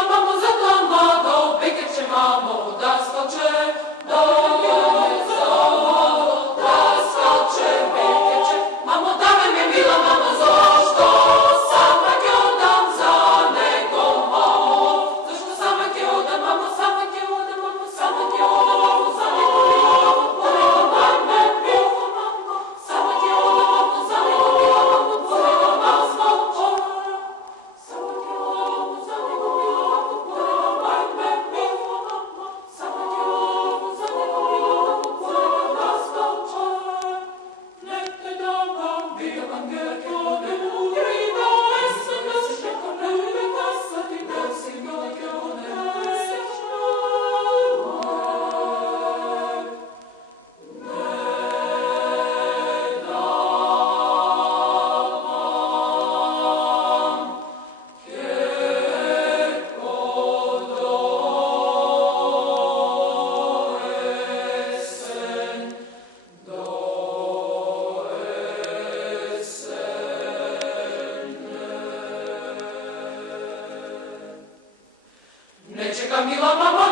mila mamo, za doma, do pekeće mamo, da skoče, do da skoče pekeće. Mamo, da me mila mamo, zašto sama ke odam za nego mamo? Zašto sama ke odam, mamo, sama ke odam, mamo, sama ke odam, mamo, za nego mila mamo, sama ke odam, mamo, za nego mila mamo, poredam nas moćo. Sama ke odam, mamo, za nego mila mamo, poredam nas moćo. Sama ke odam, mamo, za nego mila mamo, poredam nas moćo. Nette dagar vid angelkåden orida SMS skickar nu en kassa till dödsingalkåden. Ne čekam mila mamo,